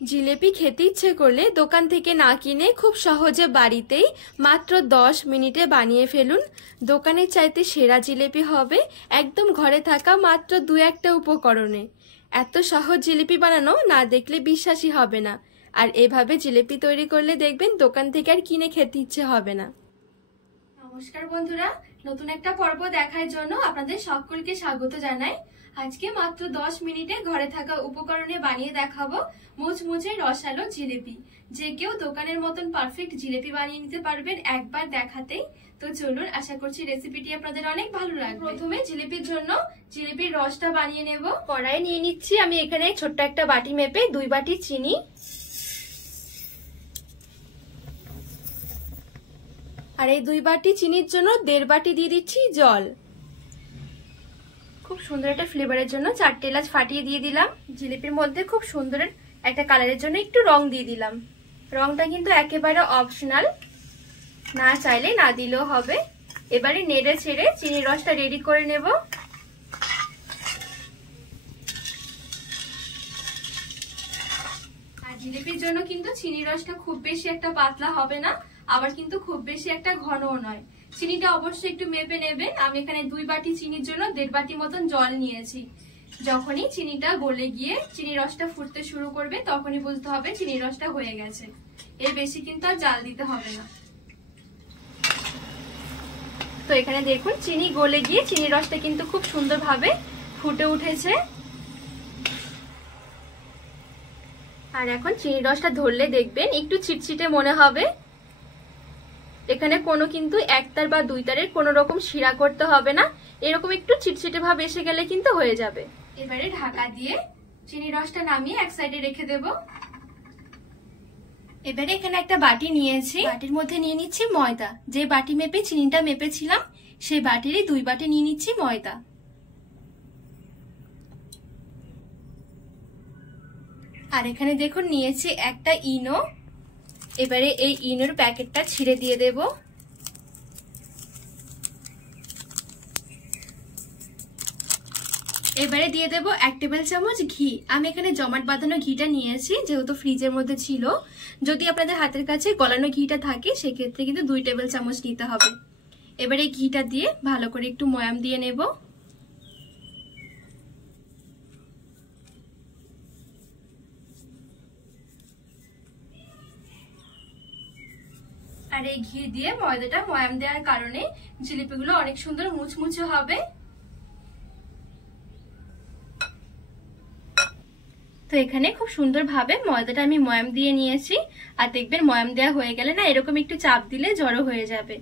জিলেপি খেতে ইচ্ছে করলে দোকান থেকে না কিনে খুব সহজে বাড়িতেই মাত্র 10 মিনিটে বানিয়ে ফেলুন। দোকানের চাইতে সেরা জিলেপি হবে একদম ঘরে থাকা মাত্র 2-1টা উপকরণে। এত সহজ জিলেপি বানানো না দেখলে বিশ্বাসই হবে না। আর এভাবে জিলেপি তৈরি করলে দেখবেন দোকান থেকে আর কিনে খেতে ইচ্ছে হবে না। নমস্কার বন্ধুরা, নতুন একটা পর্ব দেখার জন্য আপনাদের সকলকে স্বাগত জানাই। আজকে মাত্র 10 মিনিটে ঘরে থাকা উপকরণে বানিয়ে দেখাবো মুচমুচে রসালো জিলেপি। যে কেউ দোকানের মতন পারফেক্ট জিলেপি বানিয়ে নিতে পারবেন একবার দেখাতেই। তো চলুন, আশা করছি রেসিপিটি আপনাদের অনেক ভালো লাগবে। প্রথমে জিলেপির জন্য জিলেপির রসটা বানিয়ে নেব। কড়াইয়ে নিয়ে নিচ্ছি আমি এখানে ছোট্ট একটা বাটি মেপে 2 বাটি চিনি, আর এই 2 বাটি চিনির জন্য 1.5 বাটি দিয়ে দিচ্ছি জল। খুব সুন্দর একটা ফ্লেভারের জন্য 4টে এলাচ ফাটিয়ে দিয়ে দিলাম। জিলিপির মধ্যে খুব সুন্দর একটা কালারের জন্য একটু রং দিয়ে দিলাম। রংটা কিন্তু একেবারে অপশনাল, না চাইলে না দিলেও হবে। এবারে নেড়ে ছেড়ে চিনির রসটা রেডি করে নেব। আর জিলিপির জন্য কিন্তু চিনির রসটা খুব বেশি একটা পাতলা হবে না, আবার কিন্তু খুব বেশি একটা ঘনও নয়। চিনিটা অবশ্যই একটু মেপে নেবেন। আমি এখানে 2 বাটি চিনির জন্য 1.5 বাটি মতন জল নিয়েছি। যখনই চিনিটা গলে গিয়ে চিনির রসটা ফুটতে শুরু করবে তখনই বুঝতে হবে চিনির রসটা হয়ে গেছে। এর বেশি কিন্তু আর জাল দিতে হবে না। তো এখানে দেখুন চিনি গলে গিয়ে চিনির রসটা কিন্তু খুব সুন্দরভাবে ফুটে উঠেছে। আর এখন চিনির রসটা ধরলে দেখবেন একটু চিটচিটে মনে হবে। এখানে কোনো কিন্তু 1 তার বা 2 তারের কোনো রকম শিরা করতে হবে না। এরকম একটু চিটচিটে ভাব এসে গেলে কিন্তু হয়ে যাবে। এবারে ঢাকা দিয়ে চিনির রসটা নামিয়ে এক সাইডে রেখে দেব। এবারে এখানে একটা বাটি নিয়েছি, বাটির মধ্যে নিয়ে নিচ্ছি ময়দা। যে বাটি মেপে চিনিটা মেপেছিলাম সেই বাটিরই 2 বাটি নিয়ে নিচ্ছি ময়দা। আর এখানে দেখুন নিয়েছি একটা ইনো। এবারে এই ইনোর প্যাকেটটা ছিঁড়ে দিয়ে দেব। এবারে দিয়ে দেব 1 টেবিল চামচ ঘি। আমি এখানে জমাট বাঁধানো ঘিটা নিয়েছি, যেহেতু ফ্রিজের মধ্যে ছিল। যদি আপনাদের হাতের কাছে গলানো ঘিটা থাকে সেক্ষেত্রে কিন্তু 2 টেবিল চামচ নিতে হবে। এবারে ঘিটা দিয়ে ভালো করে একটু ময়াম দিয়ে নেব। আর এই ঘি দিয়ে ময়দাটা ময়াম দেওয়ার কারণে জিলিপিগুলো অনেক সুন্দর মুচমুচে হবে। তো এখানে খুব সুন্দরভাবে ময়দাটা আমি ময়াম দিয়ে নিয়েছি। আর দেখবেন ময়াম দেওয়া হয়ে গেলে না এরকম একটু চাপ দিলে জড়ো হয়ে যাবে।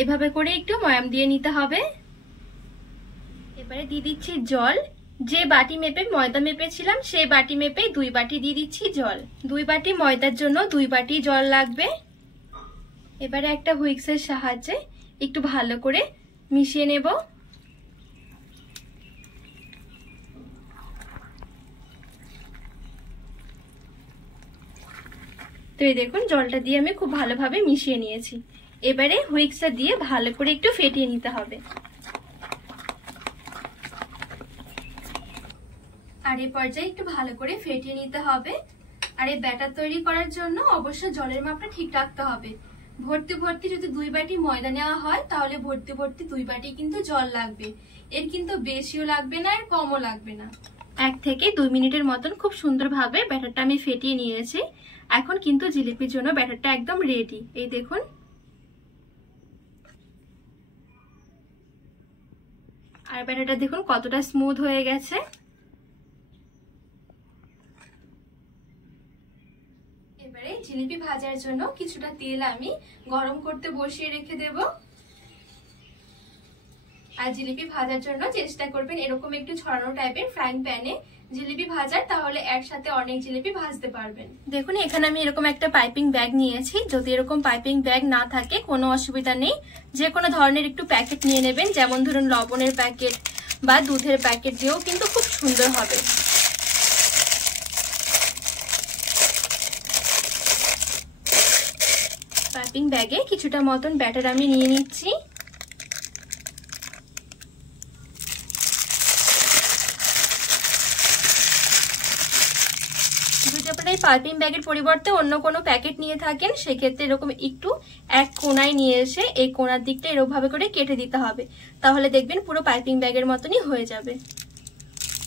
এভাবে করে একটু ময়াম দিয়ে নিতে হবে। এবারে দিয়ে দিচ্ছি জল। যে বাটি মেপে ময়দা মেপেছিলাম সেই বাটি মেপে 2 বাটি দিয়ে দিচ্ছি জল। 2 বাটি ময়দার জন্য 2 বাটি জল লাগবে। এবারে একটা হুইক্সের সাহায্যে একটু ভালো করে মিশিয়ে নেব। তো এই দেখুন জলটা দিয়ে আমি খুব ভালোভাবে মিশিয়ে নিয়েছি। এবারে হুইক্সটা দিয়ে ভালো করে একটু ফেটিয়ে নিতে হবে। আর এই পর্যায়ে একটু ভালো করে ফেটিয়ে নিতে হবে। আর এই ব্যাটার তৈরি করার জন্য অবশ্যই জলের মাপটা ঠিক রাখতে হবে। ভর্তি ভর্তি যদি 2 বাটি ময়দা নেওয়া হয় তাহলে ভর্তি ভর্তি 2 বাটি কিন্তু জল লাগবে। এর কিন্তু বেশিও লাগবে না, এর কমও লাগবে না। 1 থেকে 2 মিনিটের মতন খুব সুন্দরভাবে ব্যাটারটা আমি ফেটিয়ে নিয়েছি। এখন কিন্তু জিলিপির জন্য ব্যাটারটা একদম রেডি। এই দেখুন। আর ব্যাটারটা দেখুন কতটা স্মুথ হয়ে গেছে। এবারে জিলিপি ভাজার জন্য কিছুটা তেল আমি গরম করতে বসিয়ে রেখে দেব। আর জিলিপি ভাজার জন্য চেষ্টা করবেন এরকম একটু ছড়ানো টাইপের ফ্রাইং প্যানে জিলিপি ভাজার, তাহলে একসাথে অনেক জিলিপি ভাজতে পারবেন। দেখুন এখানে আমি এরকম একটা পাইপিং ব্যাগ নিয়েছি। যদি এরকম পাইপিং ব্যাগ না থাকে কোনো অসুবিধা নেই, যে কোনো ধরনের একটু প্যাকেট নিয়ে নেবেন। যেমন ধরুন লবণের প্যাকেট বা দুধের প্যাকেট দিয়েও কিন্তু খুব সুন্দর হবে। পাইপিং ব্যাগে কিছুটা মতন ব্যাটার আমি নিয়ে নিচ্ছি। আপনারা এই পাইপিং ব্যাগের পরিবর্তে অন্য কোনো প্যাকেট নিয়ে থাকেন, সেক্ষেত্রে এরকম একটু এক কোণায় নিয়ে এসে এই কোণার দিকটা এরকম ভাবে করে কেটে দিতে হবে, তাহলে দেখবেন পুরো পাইপিং ব্যাগের মতনই হয়ে যাবে।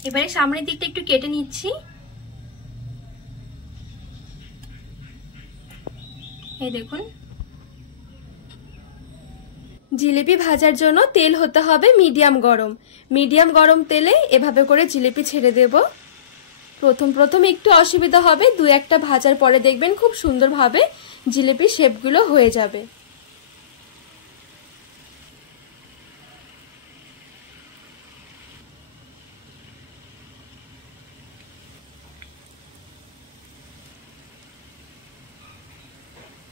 এবারে সামনের দিকটা একটু কেটে নিচ্ছি। এই দেখুন, জিলিপি ভাজার জন্য তেল হতে হবে মিডিয়াম গরম। মিডিয়াম গরম তেলে এভাবে করে জিলিপি ছেড়ে দেব। প্রথম একটু অসুবিধা হবে, দু একটা ভাজার পরে দেখবেন খুব সুন্দরভাবে জিলিপির শেপগুলো হয়ে যাবে।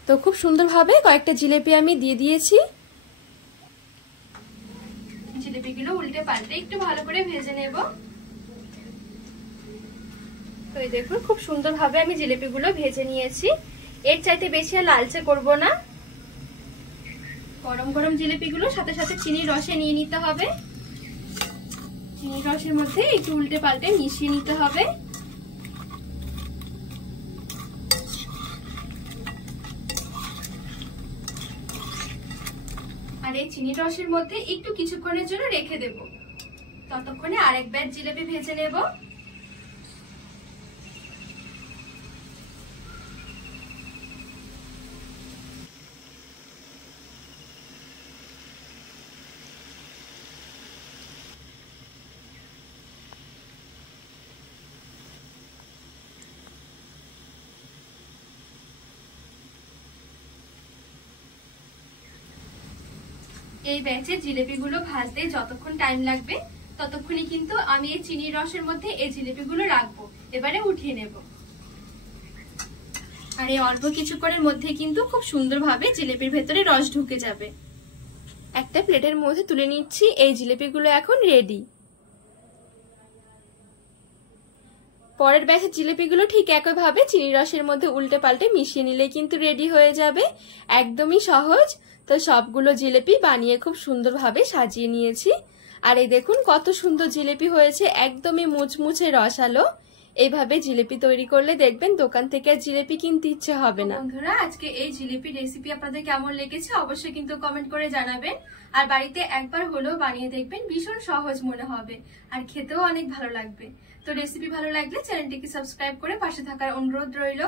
তো খুব সুন্দরভাবে কয়েকটা জিলিপি আমি দিয়ে দিয়েছি। জিলিপিগুলো উল্টে পাল্টে একটু ভালো করে ভেজে নেব। তো এই দেখুন, খুব সুন্দরভাবে আমি জিলিপিগুলো ভেজে নিয়েছি। এর চাইতে বেশি আর লালচে করব না। গরম গরম জিলিপিগুলো সাথে সাথে চিনির রসে নিয়ে নিতে হবে। চিনির রসের মধ্যে একটু উল্টে পাল্টে মিশিয়ে নিতে হবে। আর এই চিনির রসের মধ্যে একটু কিছুক্ষণের জন্য রেখে দেব, ততক্ষণে আরেক ব্যাচ জিলিপি ভেজে নেব। এই ব্যাচের জিলিপিগুলো ভাজতে যতক্ষণ টাইম লাগবে ততক্ষণই কিন্তু আমি এই চিনির রসের মধ্যে এই জিলিপিগুলো রাখবো। এবারে উঠিয়ে নেব। আর এই অল্প কিছুক্ষণের মধ্যে কিন্তু খুব সুন্দরভাবে জিলিপির ভেতরে রস ঢুকে যাবে। একটা প্লেটের মধ্যে তুলে নিচ্ছি। এই জিলিপিগুলো এখন রেডি। পরের ব্যাচের জিলিপিগুলো ঠিক একইভাবে চিনির রসের মধ্যে উল্টে পাল্টে মিশিয়ে নিলে কিন্তু রেডি হয়ে যাবে। একদমই সহজ। তো সবগুলো জিলিপি বানিয়ে খুব সুন্দরভাবে সাজিয়ে নিয়েছি। আর এই দেখুন কত সুন্দর জিলিপি হয়েছে, একদমই মুচমুচে রসালো। এইভাবে জিলিপি তৈরি করলে দেখবেন দোকান থেকে আর জিলিপি কিনতে ইচ্ছে হবে না। বন্ধুরা, আজকে এই জিলিপির রেসিপি আপনাদের কেমন লেগেছে অবশ্যই কিন্তু কমেন্ট করে জানাবেন। আর বাড়িতে একবার হলেও বানিয়ে দেখবেন, ভীষণ সহজ মনে হবে আর খেতেও অনেক ভালো লাগবে। তো রেসিপি ভালো লাগলে চ্যানেলটিকে সাবস্ক্রাইব করে পাশে থাকার অনুরোধ রইল।